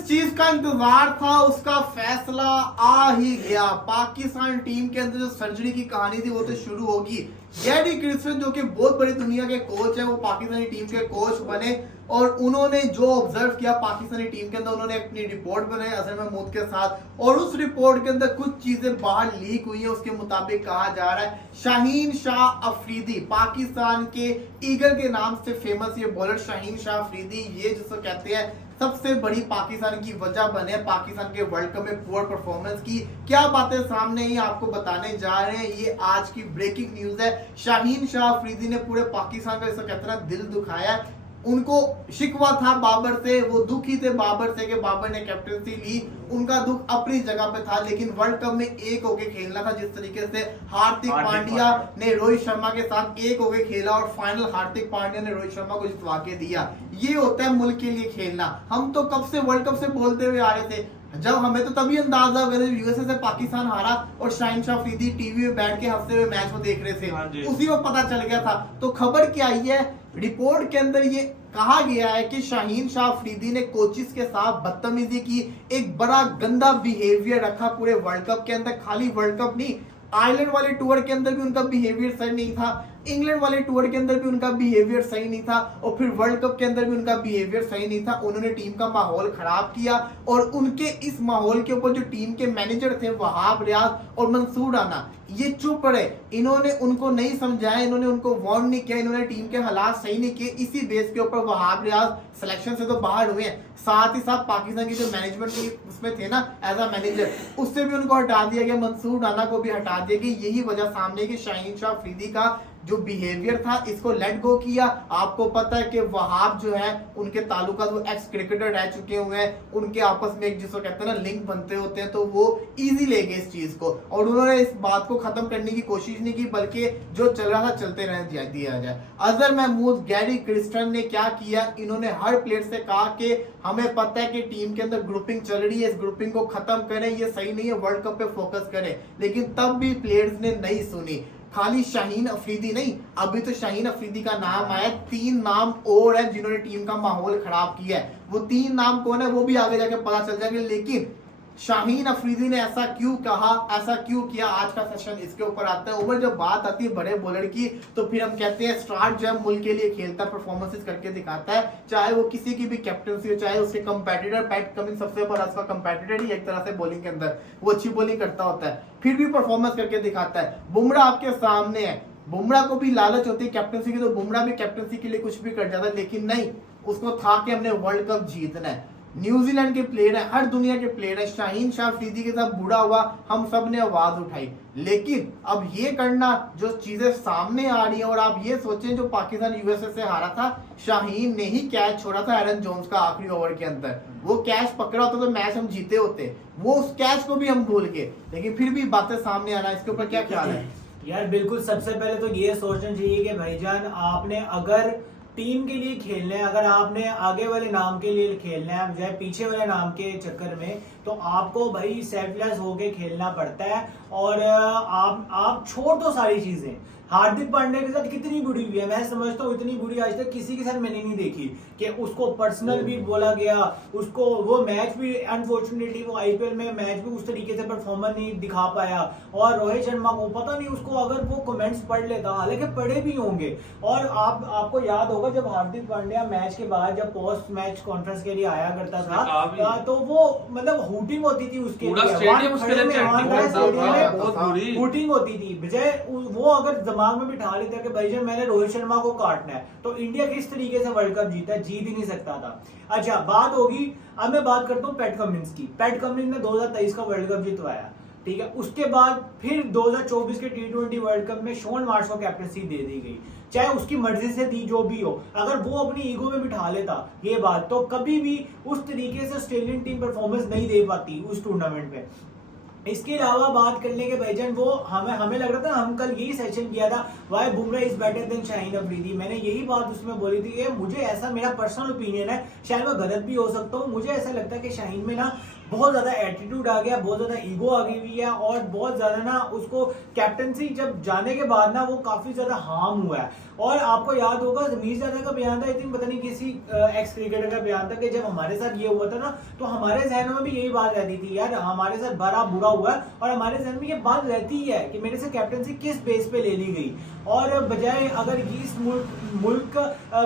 जिस चीज का इंतजार था उसका फैसला आ ही गया। पाकिस्तान टीम के अंदर जो सर्जरी की कहानी थी वो तो शुरू होगी। गैरी क्रिस्टन जो कि बहुत बड़ी दुनिया के कोच है, वो पाकिस्तानी टीम के कोच बने और उन्होंने जो ऑब्जर्व किया पाकिस्तानी टीम के अंदर, उन्होंने अपनी रिपोर्ट बनाई अजहर महमूद के साथ और उस रिपोर्ट के अंदर कुछ चीजें बाहर लीक हुई है। उसके मुताबिक कहा जा रहा है शाहीन शाह अफरीदी, पाकिस्तान के ईगल के नाम से फेमस ये बॉलर शाहीन शाह अफरीदी, ये जिसको कहते हैं सबसे बड़ी पाकिस्तान की वजह बने पाकिस्तान के वर्ल्ड कप में पुअर परफॉर्मेंस की। क्या बातें सामने ही आपको बताने जा रहे हैं, ये आज की ब्रेकिंग न्यूज है। शाहीन शाह अफरीदी ने पूरे पाकिस्तान का इसको कहते हैं दिल दुखाया। उनको शिकवा था बाबर से, वो दुखी थे बाबर से कि बाबर ने कैप्टनसी ली। उनका दुख अपनी जगह पे था, लेकिन वर्ल्ड कप में एक होके खेलना था। जिस तरीके से हार्दिक पांड्या ने रोहित शर्मा के साथ एक होके खेला और फाइनल हार्दिक पांड्या ने रोहित शर्मा को जितवा के दिया। ये होता है मुल्क के लिए खेलना। हम तो कब से वर्ल्ड कप से बोलते हुए आ रहे थे, जब हमें तो तभी अंदाजा हो गया जब यूएसए से पाकिस्तान हारा और शाहीन शाह अफरीदी टीवी में बैठ के हफ्ते में मैच को देख रहे थे, उसी में पता चल गया था। तो खबर क्या आई है, रिपोर्ट के अंदर ये कहा गया है कि शाहीन शाह अफरीदी ने कोचिस के साथ बदतमीजी की, एक बड़ा गंदा बिहेवियर रखा पूरे वर्ल्ड कप के अंदर। खाली वर्ल्ड कप नहीं, आयरलैंड वाले टूर के अंदर भी उनका बिहेवियर सही नहीं था, इंग्लैंड वाले टूर के अंदर भी उनका बिहेवियर सही नहीं था और फिर वर्ल्ड कप के अंदर भी उनका बिहेवियर सही नहीं था। उन्होंने टीम का माहौल खराब किया और उनके इस माहौल के ऊपर जो टीम के मैनेजर थे वहाब रियाज और मंसूर राना, ये चुप रहे। इन्होंने उनको नहीं समझाया, इन्होंने उनको वार्न नहीं किया, इन्होंने टीम के हालात सही नहीं किए। इसी बेस के ऊपर वहाब रियाज सिलेक्शन से तो बाहर हुए हैं। साथ ही साथ पाकिस्तान की जो मैनेजमेंट की उसमें थे ना एज अ मैनेजर, उससे भी उनको हटा दिया गया, मंसूर राना को भी हटा दिया गया। यही वजह सामने की शाहीन शाह अफरीदी का जो बिहेवियर था इसको लेट गो किया। आपको पता है कि वहाब जो है उनके ताल्लुकात, वो एक्स क्रिकेटर रह चुके हुए हैं, उनके आपस में एक जिसको कहते हैं ना लिंक बनते होते हैं, तो वो इजी ले गए इस चीज को और उन्होंने इस बात को खत्म करने की कोशिश नहीं की, बल्कि जो चल रहा था चलते रहने दिया जाए। अजहर महमूद, गैरी क्रिस्टन ने क्या किया, इन्होंने हर प्लेयर से कहा कि हमें पता है कि टीम के अंदर ग्रुपिंग चल रही है, इस ग्रुपिंग को खत्म करें, ये सही नहीं है, वर्ल्ड कप पे फोकस करें। लेकिन तब भी प्लेयर्स ने नहीं सुनी। खाली शाहीन अफरीदी नहीं, अभी तो शाहीन अफरीदी का नाम आया, 3 नाम और हैं जिन्होंने टीम का माहौल खराब किया है। वो 3 नाम कौन है वो भी आगे जाके पता चल जाएगा, लेकिन शाहीन अफरीदी ने ऐसा क्यों कहा, ऐसा क्यों किया, आज का सेशन इसके ऊपर आता है। ओवर जब बात आती है बड़े बॉलर की तो फिर हम कहते हैं स्टार्ट जो है मुल्क के लिए खेलता है, परफॉर्मेंसेस करके दिखाता है, चाहे वो किसी की भी कैप्टनसी हो, चाहे उसके कंपेटिटर। पैट कमिंस सबसे बड़ा उसका कंपेटिटर ही एक तरह से बॉलिंग के अंदर, वो अच्छी बॉलिंग करता होता है, फिर भी परफॉर्मेंस करके दिखाता है। बुमराह आपके सामने है, बुमराह को भी लालच होती है कैप्टनसी की, तो बुमराह भी कैप्टनसी के लिए कुछ भी कर जाता है, लेकिन नहीं, उसको था कि हमने वर्ल्ड कप जीतना है। न्यूजीलैंड के प्लेयर है, हर दुनिया के प्लेयर है, शाहीन शाह अफरीदी के साथ बुरा हुआ, हम सब ने आवाज उठाई। लेकिन अब ये करना, जो चीजें सामने आ रही है, और आप ये सोचें जो पाकिस्तान यूएसए से हारा था, शाहीन ने ही कैच छोड़ा था एरन जोन्स का आखिरी ओवर के अंदर। वो कैच पकड़ा होता तो मैच हम जीते होते, वो उस कैच को भी हम भूल गए। लेकिन फिर भी बातें सामने आना, इसके ऊपर क्या ख्याल है? यार बिल्कुल, सबसे पहले तो ये सोचना चाहिए कि भाईजान आपने अगर टीम के लिए खेलना है, अगर आपने आगे वाले नाम के लिए खेलना है बजाय पीछे वाले नाम के चक्कर में, तो आपको भाई सेल्फलेस होके खेलना पड़ता है। और आप छोड़ दो सारी चीजें। हार्दिक पांड्या के साथ कितनी बुरी हुई है, मैं समझता हूँ इतनी बुरी आज तक किसी के साथ मैंने नहीं देखी कि उसको पर्सनल भी बोला गया, उसको वो मैच भी अनफॉर्चुनेटली वो आईपीएल में मैच भी उस तरीके से परफॉर्मेंस नहीं दिखा पाया। और रोहित शर्मा को पता नहीं, उसको अगर वो कमेंट्स पढ़ लेता, हालांकि पढ़े भी होंगे। और आपको याद होगा जब हार्दिक पांड्या मैच के बाद जब पोस्ट मैच कॉन्फ्रेंस के लिए आया करता था, तो वो मतलब हूटिंग होती थी उसके हूटिंग होती थी, बजाय वो अगर दिमाग में बिठा लेता कि भाई जब मैंने रोहित शर्मा को काटना है, तो इंडिया किस तरीके से वर्ल्ड कप जीता, जीत ही नहीं सकता था। अच्छा, बात होगी, अब मैं बात करता हूँ पैट कमिंस की। पैट कमिंस ने 2023 का वर्ल्ड कप जितवाया, ठीक है। उसके बाद फिर 2024 के T20 वर्ल्ड कप में शॉन मार्श को कैप्टनसी दे दी गई, चाहे उसकी मर्जी से थी, जो भी हो। अगर वो अपनी ईगो में बिठा लेता ये बात, तो कभी भी उस तरीके से ऑस्ट्रेलियन टीम परफॉर्मेंस नहीं दे पाती उस टूर्नामेंट में। इसके अलावा बात करने के भाईजान, वो हमें लग रहा था, हम कल यही सेशन किया था, why Bumrah is better than Shaheen Afridi. मैंने यही बात उसमें बोली थी कि मुझे ऐसा, मेरा पर्सनल ओपिनियन है, शायद मैं गलत भी हो सकता हूँ, मुझे ऐसा लगता है कि शाहीन में ना बहुत ज्यादा एटीट्यूड आ गया, बहुत ज्यादा ईगो आ गई हुई है, और बहुत ज्यादा ना उसको कैप्टनसी जब जाने के बाद ना वो काफी ज्यादा हार्म हुआ है। और आपको याद होगा रमीज दादा का बयान था, आई थिंक पता नहीं किसी एक्स क्रिकेटर का बयान था कि जब हमारे साथ ये हुआ था ना तो हमारे जहनों में भी यही बात रहती थी, यार हमारे साथ बड़ा बुरा हुआ है और हमारे जहन में ये बात रहती है कि मेरे से कैप्टनसी किस बेस पे ले ली गई। और बजाय अगर इस मुल्क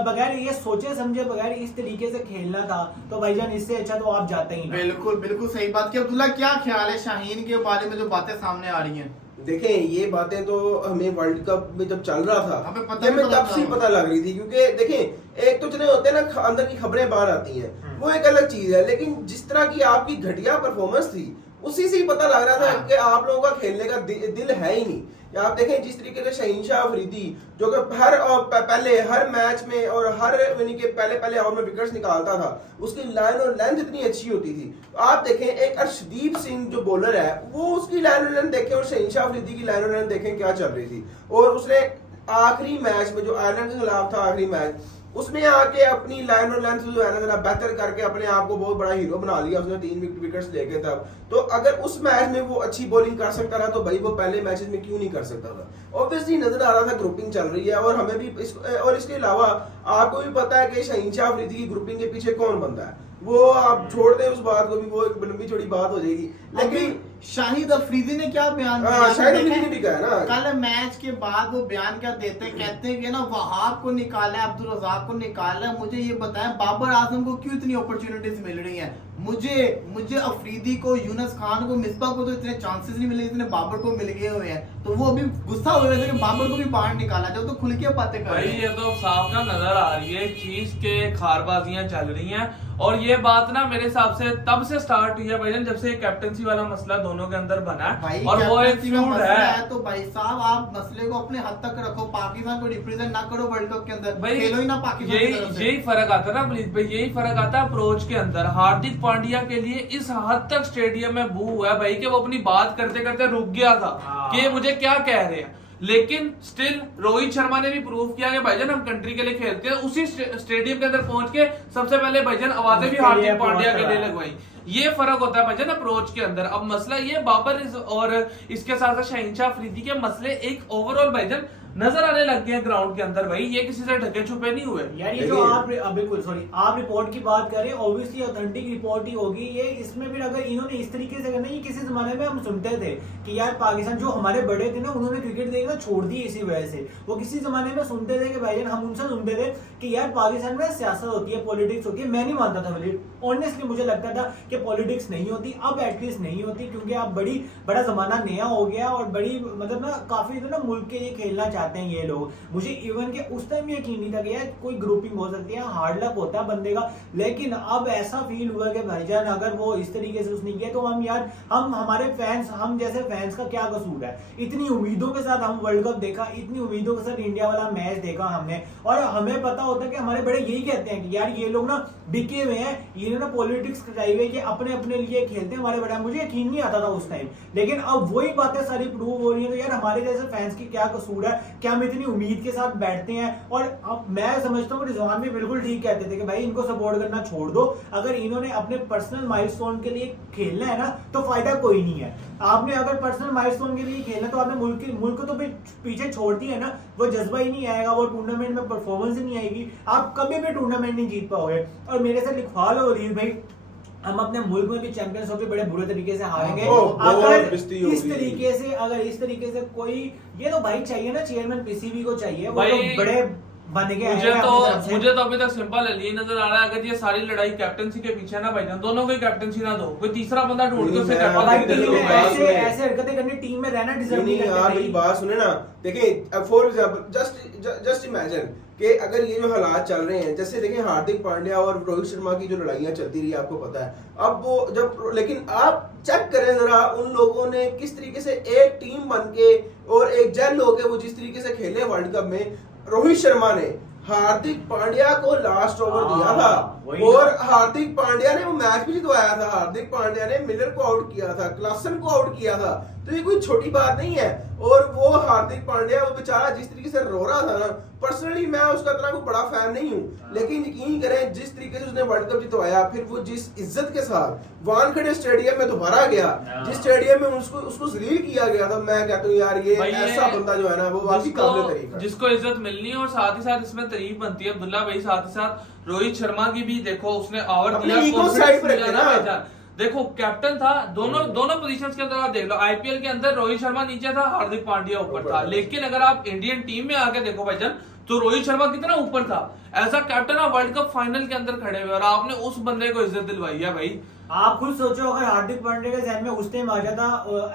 बगैर ये सोचे समझे बगैर इस तरीके से खेलना था तो भाईजान इससे अच्छा तो आप जाते ही ना। बिल्कुल बिल्कुल सही बात की। अब्दुल्ला क्या ख्याल है शाहीन के बारे में जो बातें सामने आ रही हैं? देखें ये बातें तो हमें वर्ल्ड कप में जब चल रहा था हमें पता हमें तब से पता लग रही थी, क्योंकि देखें एक तो चले होते हैं ना अंदर की खबरें बाहर आती हैं वो एक अलग चीज है, लेकिन जिस तरह की आपकी घटिया परफॉर्मेंस थी उसी से ही पता लग रहा था कि आप लोगों का खेलने का दिल है ही नहीं। आप देखें जिस तरीके से शहीन शाह अफरीदी जो कि पहले हर मैच में और हर यानी कि पहले ओवर में विकेट्स निकालता था, उसकी लाइन और लेंथ इतनी अच्छी होती थी। आप देखें एक अर्शदीप सिंह जो बॉलर है वो उसकी लाइन और लेंथ देखें और शहीन शाह अफरीदी की लाइन और लेंथ देखें क्या चल रही थी। और उसने आखिरी मैच में जो आयरलैंड के खिलाफ था आखिरी मैच, उसमें आके अपनी लाइन और लेंथ जो है ना जरा बेहतर करके अपने आप को बहुत बड़ा हीरो बना लिया। उसने 3 विकेट्स लेके तब तो अगर उस मैच में वो अच्छी बॉलिंग कर सकता था तो भाई वो पहले मैचेस में क्यों नहीं कर सकता था? ऑब्वियसली नजर आ रहा था ग्रुपिंग चल रही है और हमें भी और इसके अलावा आपको भी पता है कि शहीन शाह अफरीदी की ग्रुपिंग के पीछे कौन बंदा है, वो आप छोड़ दें उस बात को भी, वो एक लंबी चौड़ी बात हो जाएगी। लेकिन शाहिद अफरीदी ने क्या बयान दिया? शाहिद अफरीदी ने भी कहा ना कल मैच के बाद वो बयान क्या देते हैं, कहते हैं कि ना वहाब को निकाला है, अब्दुल रज़ाक को निकाला है, मुझे ये बताएं बाबर आजम को क्यों इतनी अपॉर्चुनिटीज मिल रही हैं? मुझे अफरीदी को, यूनुस खान को, मिसबा को तो इतने चांसेस नहीं मिले जितने बाबर को मिल गए हुए हैं। तो वो अभी गुस्सा हो रहे थे कि बाबर को भी बाहर निकाला जाए, तो खुल के बातें कर रहे हैं। ये तो साफ ना नजर आ रही है चीज के खारबाजियां चल रही हैं और ये बात ना मेरे हिसाब से तब से स्टार्ट हुई है भाईजान जब से कैप्टनसी वाला मसला दोनों के अंदर बना है और वो एक फ्यूड है। तो भाई साहब आप मसले को अपने हद तक रखो, पाकिस्तान को रिप्रेजेंट ना करो वर्ल्ड कप के अंदर, भाई खेलो ही ना पाकिस्तान की तरफ से। यही फर्क आता है ना प्लीज भाई, यही फर्क आता है अप्रोच के अंदर। हार्दिक पांड्या के लिए इस हद तक स्टेडियम में बू हुआ है भाई कि वो अपनी बात करते करते रुक गया था कि मुझे क्या कह रहे हैं, लेकिन स्टिल रोहित शर्मा ने भी प्रूव किया कि भाईजान हम कंट्री के लिए खेलते हैं। उसी स्टेडियम के अंदर पहुंच के सबसे पहले भाईजान आवाजें भी हार्दिक पांड्या के लिए लगवाई। ये फर्क होता है भाईजान अप्रोच के अंदर। अब मसला ये बाबर और इसके साथ साथ शहीन शाह अफरीदी के मसले एक ओवरऑल भाईजान नजर आने लग गए ग्राउंड के अंदर भाई, ये किसी से ढके छुपे नहीं हुए यार। ये जो आप बिल्कुल सॉरी आप रिपोर्ट की बात करें, ऑब्वियसली ऑथेंटिक रिपोर्ट ही होगी ये। इसमें फिर अगर इन्होंने इस तरीके से करना, ये किसी जमाने में हम सुनते थे कि यार पाकिस्तान जो हमारे बड़े थे ना उन्होंने क्रिकेट देखना छोड़ दी इसी वजह से। वो किसी जमाने में सुनते थे कि भाईजान हम उनसे सुनते थे कि यार पाकिस्तान में सियासत होती है, पॉलिटिक्स होती है। मैं नहीं मानता था ऑनेस्टली, मुझे लगता था कि पॉलिटिक्स नहीं होती, अब एटलीस्ट नहीं होती, क्योंकि अब बड़ा जमाना नया हो गया और बड़ी मतलब ना काफी ना मुल्क के लिए खेलना चाहते हैं ये लोग। मुझे इवन के उस टाइम यकीन नहीं था कि यार कोई ग्रुपिंग हो सकती है, हार्ड लक होता है बंदे का। लेकिन अब ऐसा फील हुआ कि भाईजान अगर वो इस तरीके से उसने किया तो हम हमारे फैंस, हम जैसे फैंस का क्या कसूर है? इतनी उम्मीदों के साथ हम वर्ल्ड कप देखा, इतनी उम्मीदों के साथ इंडिया वाला मैच देखा हमने, और हमें पता होता है कि हमारे बड़े यही कहते हैं कि यार ये लोग ना बिके हुए हैं, ये ना पॉलिटिक्स कराई हुई है कि अपने अपने लिए खेलते हैं हमारे बड़े। मुझे यकीन नहीं आता था उस टाइम, लेकिन अब वही बातें सारी प्रूव हो रही है। तो यार हमारे जैसे फैंस की क्या कसूर है? क्या हम इतनी उम्मीद के साथ बैठते हैं? और अब मैं समझता हूँ रिजवान भी बिल्कुल ठीक कहते थे कि भाई इनको सपोर्ट करना छोड़ दो, अगर इन्होंने अपने पर्सनल माइलस्टोन के लिए खेलना है ना तो फायदा कोई नहीं है। आपने अगर पर्सनल माइलस्टोन के लिए खेलना तो आपने मुल्क को तो पीछे छोड़ दिया है ना, वो जज्बा ही नहीं आएगा, वो टूर्नामेंट में परफॉर्मेंस ही नहीं आएगी, आप कभी भी टूर्नामेंट नहीं जीत पाओगे। और मेरे से लिखवा लो रील भाई, हम अपने मुल्क में भी चैंपियंस ट्रॉफी बड़े बुरे तरीके से हारेंगे अगर इस तरीके से कोई, ये तो भाई चाहिए ना चेयरमैन पीसीबी को चाहिए, वो तो बड़े बन गए। मुझे तो अभी तक सिंपल यही नजर आ रहा है, अगर ये सारी लड़ाई कैप्टनसी के पीछे ना भाईजान, दोनों को कैप्टनसी ना दो, कोई तीसरा बंदा ढूंढ के उसे ऐसे हरकतें करनी, टीम में रहना डिजर्व नहीं करते। आप मेरी बात सुने ना, देखिए फॉर एग्जांपल जस्ट इमेजिन कि अगर ये जो हालात चल रहे हैं, जैसे देखिए हार्दिक पांड्या और रोहित शर्मा की जो लड़ाइयां चलती रही आपको पता है, अब वो जब, लेकिन आप चेक करें जरा उन लोगों ने किस तरीके से एक टीम बन के और एक जेल होके वो जिस तरीके से खेले वर्ल्ड कप में। रोहित शर्मा ने हार्दिक पांड्या को लास्ट ओवर दिया था और हार्दिक पांड्या ने वो मैच भी जितवाया था। हार्दिक पांड्या ने मिलर को आउट किया था, क्लासन को आउट किया था। तो ये कोई छोटी बात नहीं है। और वो हार्दिक पांड्या, वो बेचारा जिस तरीके से रो रहा था ना, पर्सनली मैं उसका इतना कोई बड़ा फैन नहीं हूँ, लेकिन यकीन करें जिस तरीके से उसने वर्ल्ड कप जितवाया, फिर वो जिस इज्जत के साथ वानखेड़े स्टेडियम में दोबारा गया, जिस स्टेडियम में उसको जलील किया गया था, मैं कहता हूँ यार ये ऐसा बंदा जो है ना वो वाकई काबिल तारीफ है। जिसको इज्जत मिलनी है, और साथ ही साथ इसमें तारीफ बनती है अब्दुल्ला भाई, साथ ही साथ रोहित शर्मा की भी देखो, उसने ओवर अपनी ईगो साइड पे रखे ना। देखो कैप्टन था, दोनों पोजीशंस के अंदर आप देख लो, आईपीएल के अंदर रोहित शर्मा नीचे था, हार्दिक पांड्या ऊपर था, लेकिन अगर आप इंडियन टीम में आके देखो भाईजान, तो रोहित शर्मा कितना ऊपर था। ऐसा कैप्टन आप वर्ल्ड कप फाइनल के अंदर खड़े हुए और आपने उस बंदे को इज्जत दिलवाई है भाई। आप खुद सोचो, अगर हार्दिक पांड्या के जहन में उस टाइम आ जाता,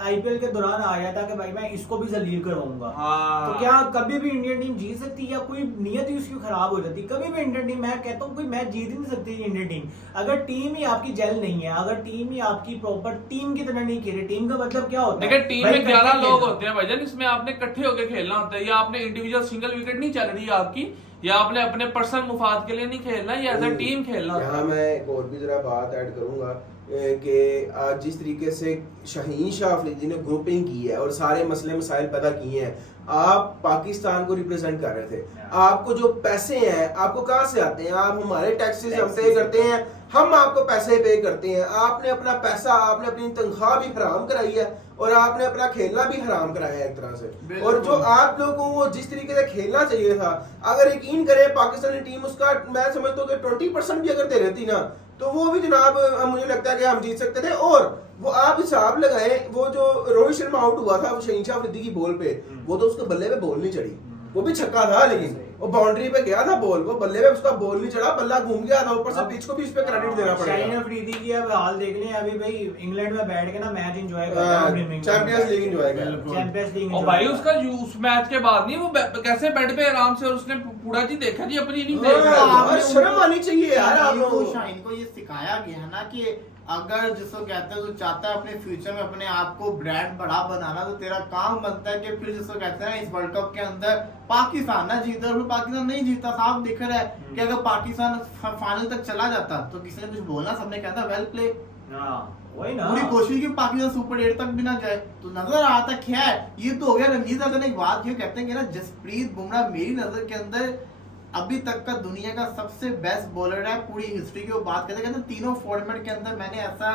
आईपीएल के दौरान आ जाता कि भाई मैं इसको भी जलील करवाऊंगा, हाँ। तो क्या कभी भी इंडियन टीम जीत सकती, या कोई नियत ही उसकी खराब हो जाती? कभी भी इंडियन टीम, मैं कहता हूँ कोई मैच जीत ही नहीं सकती इंडियन टीम, अगर टीम ही आपकी जेल नहीं है, अगर टीम ही आपकी प्रॉपर टीम की तरह नहीं खेली। टीम का मतलब क्या होता है? देखिए टीम में 11 लोग होते हैं भाईजान, इसमें आपने इकट्ठे होकर खेलना होता है, या आपने इंडिविजुअल सिंगल विकेट नहीं चल रही है आपकी, या आपने अपने पर्सनल मुफाद के लिए नहीं खेलना, या एज अ टीम खेलना होता है। यहाँ मैं एक और भी जरा बात ऐड करूंगा कि आज जिस तरीके से शाहीन शाह अफरीदी ने ग्रुपिंग की है और सारे मसले मसाइल पैदा किए हैं, आप पाकिस्तान को रिप्रेजेंट कर रहे थे, आपको जो पैसे हैं आपको कहाँ से आते हैं? आप हमारे टैक्सेस हम पे करते हैं, हम आपको पैसे पे करते हैं, आपने अपना पैसा, आपने अपनी तनख्वाह भी हराम कराई है और आपने अपना खेलना भी हराम कराया है एक तरह से। और जो आप लोगों को जिस तरीके से खेलना चाहिए था, अगर यकीन करें पाकिस्तानी टीम उसका मैं समझता हूँ कि 20% भी अगर दे रहती ना, तो वो भी जनाब मुझे लगता है कि हम जीत सकते थे। और वो आप हिसाब लगाए, वो जो रोहित शर्मा आउट हुआ था शाहीन शाह अफरीदी की बॉल पे, वो तो उसके बल्ले पे बॉल नहीं चढ़ी, वो भी छक्का था, लेकिन वो बाउंड्री पे गया था बॉल, वो बल्ले पे उसका बॉल नहीं चढ़ा, बल्ला घूम गया था ऊपर से, पिच को भी इस पे क्रेडिट देना पड़ेगा। शाहीन अफरीदी की अब हाल देख लें, अभी भाई इंग्लैंड में बैठ के ना मैच एंजॉय कर रहा है, चैंपियंस लीग एंजॉय कर रहा है। Champions league. और भाई उसका उस मैच के बाद नहीं, वो कैसे बेड पे आराम से, और उसने पूरा जी देखा जी, अपनी इनिंग देख रहा है। हाँ, शर्म आनी चाहिए यार आप लोगों को। शाहीन को ये सिखाया गया है ना कि अगर जिसको कहते हैं तो चाहता है अपने फ्यूचर में अपने आप को ब्रांड बड़ा बनाना, तो तेरा काम बनता है कि फिर जिसको कहते हैं इस वर्ल्ड कप के अंदर पाकिस्तान ना जीता, और पाकिस्तान नहीं जीता, साफ दिख रहा है कि अगर पाकिस्तान फाइनल तक चला जाता तो किसी ने कुछ बोलना, सबने कहता वेल प्ले, वही ना, पूरी कोशिश की पाकिस्तान सुपर 8 तक भी ना जाए, तो नजर आता खैर ये तो हो गया। रंजीत ने एक बात क्यों कहते हैं कि ना जसप्रीत बुमराह मेरी नजर के अंदर अभी तक का दुनिया का सबसे बेस्ट बॉलर है पूरी हिस्ट्री की। वो बात करते हैं तीनों फॉर्मेट के अंदर मैंने ऐसा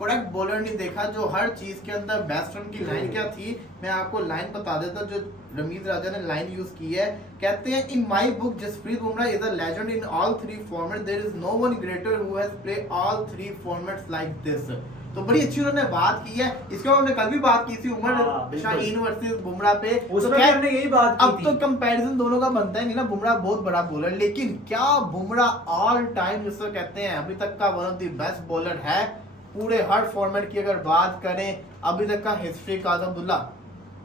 करेक्ट बॉलर नहीं देखा जो हर चीज के अंदर बेस्ट। रन की लाइन क्या थी, मैं आपको लाइन बता देता जो रमीज राजा ने लाइन यूज की है। कहते हैं in my book Jasprit Bumrah is a legend in all 3 format, there is no one greater who has played all 3 formats like this. तो बड़ी अच्छी उन्होंने बात की है। इसके बाद उन्होंने कल भी बात की थी उमर शाहीन वर्सेस बुमराह पे, उसमें हमने यही बात की अब तो कंपैरिजन दोनों का बनता है नहीं ना, बुमराह बहुत बड़ा बॉलर, लेकिन क्या बुमराह ऑल टाइम जिसको कहते हैं अभी तक का one of the best bowler है पूरे हर फॉर्मेट की अगर बात करें अभी तक का हिस्ट्री का? अब्दुल्ला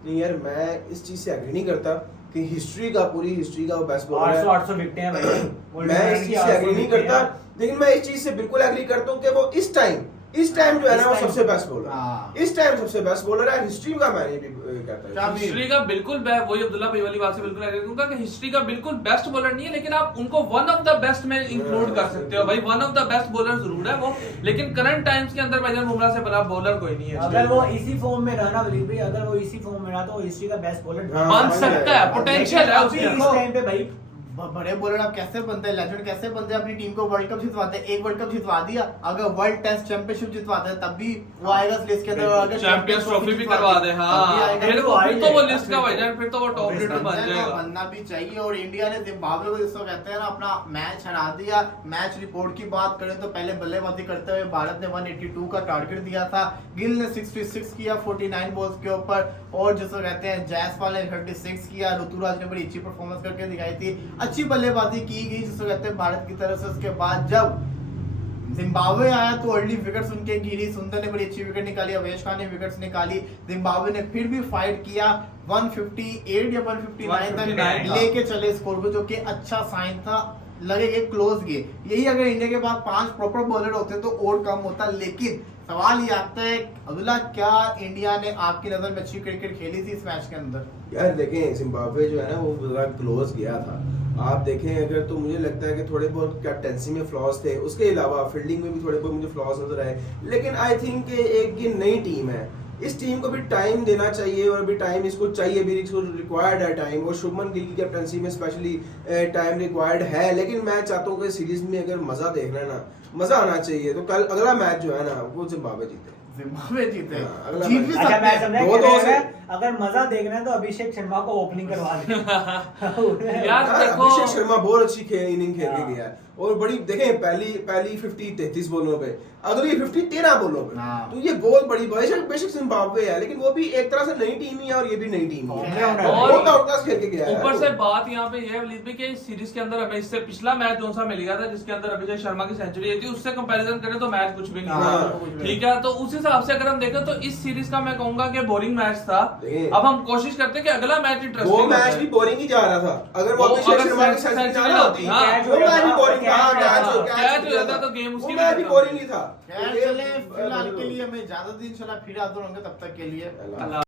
नहीं यार, मैं इस चीज से एग्री नहीं करता कि हिस्ट्री का, पूरी हिस्ट्री का वो बेस्ट बॉलर है। 800 विकेटें हैं भाई, मैं इस चीज से एग्री नहीं करता, लेकिन मैं इस चीज से बिल्कुल एग्री करता हूँ कि वो इस टाइम जो है ना वो सबसे बेस्ट बॉलर, इस टाइम सबसे बेस्ट बॉलर है। हिस्ट्री का मैं ये भी कहता हूँ, हिस्ट्री का बिल्कुल वही अब्दुल्ला भाई वाली बात से बिल्कुल एग्री करूंगा कि हिस्ट्री का बिल्कुल बेस्ट बॉलर नहीं है, लेकिन आप उनको वन ऑफ द बेस्ट में इंक्लूड कर सकते हो भाई। One of the best bowler जरूर है वो, लेकिन करंट टाइम्स के अंदर भाईजान बुमराह से बड़ा बॉलर कोई नहीं है। अगर वो इसी फॉर्म में रहना वलीद भाई, अगर वो इसी फॉर्म में रहा तो हिस्ट्री का बेस्ट बॉलर बन सकता है, पोटेंशियल है उसके इस टाइम पे भाई। बड़े बॉलर आप कैसे बनते हैं, लेजेंड कैसे बनते हैं, अपनी टीम को वर्ल्ड कप जितवाते हैं। एक वर्ल्ड कप जितवा दिया, अगर वर्ल्ड टेस्ट चैंपियनशिप जितवाते हैं तब भी वो आएगा लिस्ट के अंदर, अगर चैंपियंस ट्रॉफी भी करवा दे, हाँ फिर तो वो लिस्ट का भाईजान, फिर तो वो टॉप रेटर बन जाएगा, बनना भी चाहिए। और इंडिया ने जिम्बाब्वे को जिसको कहते हैं ना अपना मैच हरा दिया। मैच रिपोर्ट की बात करें तो पहले बल्लेबाजी करते हुए भारत ने 182 का टारगेट दिया था, गिल ने 66 किया 49 बॉल्स के ऊपर, और जिसको कहते हैं जायसवाल ने 36 किया, ऋतुराज ने बड़ी अच्छी परफॉर्मेंस करके दिखाई थी, अच्छी बल्लेबाजी की गई जिसको कहते हैं भारत की तरफ से। उसके बाद जब जिम्बाब्वे आया तो अर्ली विकेट्स उनके गिरी, सुंदर ने बड़ी अच्छी विकेट निकाली, अवेश खान ने विकेट्स निकाली, जिम्बाब्वे ने फिर भी फाइट किया 158 या 159 तक लेके चले स्कोर को, जो कि अच्छा साइन था, लगेगा क्लोज गेम। यही अगर इंडिया के पास 5 प्रॉपर बॉलर होते तो और कम होता। लेकिन सवाल ये आता है अब्दुल्ला, क्या इंडिया ने आपकी नजर में अच्छी क्रिकेट खेली थी इस मैच के अंदर? यार देखें जिम्बाब्वे जो है ना वो बड़ा क्लोज गया था। आप देखें अगर तो मुझे लगता है कि थोड़े बहुत कैप्टेंसी में फ्लॉज थे, उसके अलावा फील्डिंग में भी थोड़े बहुत मुझे फ्लॉज नजर आए। लेकिन आई थिंक एक ये नई टीम है, इस टीम को भी टाइम देना चाहिए और अभी टाइम इसको चाहिए भी, इसको रिक्वायर्ड है टाइम, और शुभमन गिल की कैप्टनसी में स्पेशली टाइम रिक्वायर्ड है। लेकिन मैं चाहता हूँ कि सीरीज में अगर मजा देखना है ना, मजा आना चाहिए, तो कल अगला मैच जो है ना वो जिम्बाब्वे जीते। जिम्बाब्वे जीते, हाँ, अगला जीत मैच। भी अच्छा, सकते मैं हैं। समझा दो- कि दो मैं- से- अगर मजा देखना है तो अभिषेक शर्मा को ओपनिंग करवा दे। यार यार, देखो अभिषेक शर्मा बहुत अच्छी इनिंग खेल के हाँ। गया है, और बड़ी देखें पहली 50 33 बॉलों पे, अगली 50 13 बॉलों पे, हाँ। तो ये बहुत बड़ी बेशक जिम्बाब्वे है, लेकिन वो भी एक तरह से नई टीम ही है और ये भी नई टीम ही है, और बहुत आउट क्लास खेल के गया है ऊपर वो। से बात यहाँ पे ये है वलीद भाई कि इस सीरीज के अंदर हमें इससे पिछला मैच जो सा मिल गया था जिसके अंदर अभिषेक शर्मा की सेंचुरी आई थी, उससे कंपैरिजन करें तो मैच कुछ भी नहीं हाँ, था। कुछ भी ठीक है, तो उस हिसाब से अगर हम देखें तो इस सीरीज का मैं कहूंगा कि बोरिंग मैच था। देखिए। अब हम कोशिश करते हैं कि अगला मैच वो इंटरेस्टिंग मैच भी बोरिंग ही जा रहा था, अगर वो वो अभिषेक अगर शर्मा की सेंचुरी सेंचुरी ना ना होती, होती, हाँ। वो मैच भी बोरिंग था, कैच हो जाता तो गेम वो उसकी मैच भी बोरिंग ही था। खैर चले, फिलहाल के लिए हमें इजाजत दी, इंशाल्लाह फिर हाजिर होंगे, तब तक के लिए अल्लाह।